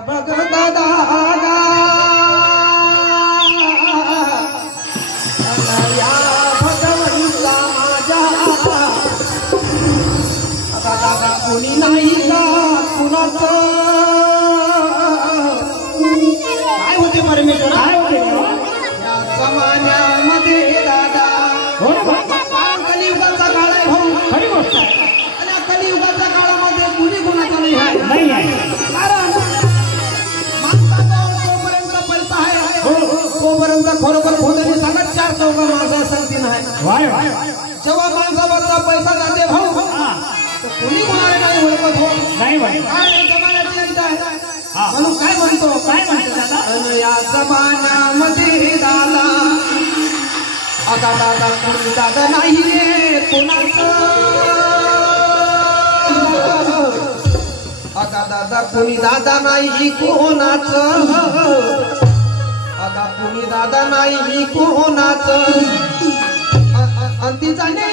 बघ दादा या भगवंता माझ्या दादा कोणी नाही का कुणाचं काय होते परमेश्वर काय होते या जमान्यामध्ये दादा कलियुगाचा काळ आहे भाऊ खरी गोष्ट आहे आणि कलियुगाच्या काळामध्ये कुणी कोणाचा नाही आहे कारण तोपर्यंत पैसा आहे तोपर्यंत खरोखर खोट्याने सांगत चार चौका माझा संगती नाही जेव्हा माणसावरचा पैसा जाते भाऊ तर कोणी कोणाला नाही ओळखत हो नाही काय जमान्याची अंत आहे म्हणून काय म्हणतो या जमान्यामध्ये दादा आता दादा कोणी दादा नाही रे कोणाचं आता दादा कोणी दादा नाही कोणाचं आता कोणी दादा नाही कोणाचं अंती जाणे